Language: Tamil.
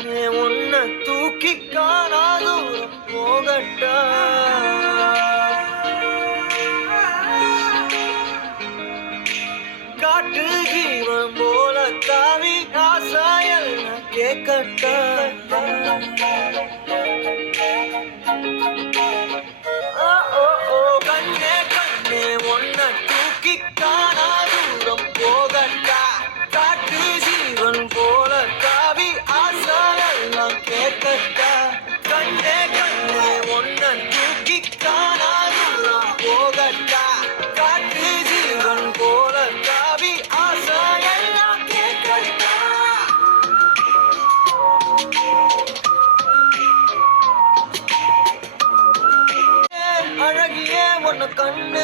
உன்னை தூக்கி காணாதூரம் போகட்டா காட்டு ஜீவன் போல தாவி ஆசாயல் கேட்கட்டா கண்ணே கண்ணே உன்னை தூக்கி காணாதூரம் போகட்டா காட்டு ஜீவன் போல தாவி ஆசாயல் கேட்கட்டா கண்ணே கண்ணே உன்னை தூக்கி காணாதூரம் போகட்டா காட்டு ஜீவன் போல தாவி ஆசாயல் கேட்கட்டா அழகிய உன்னை கண்ணு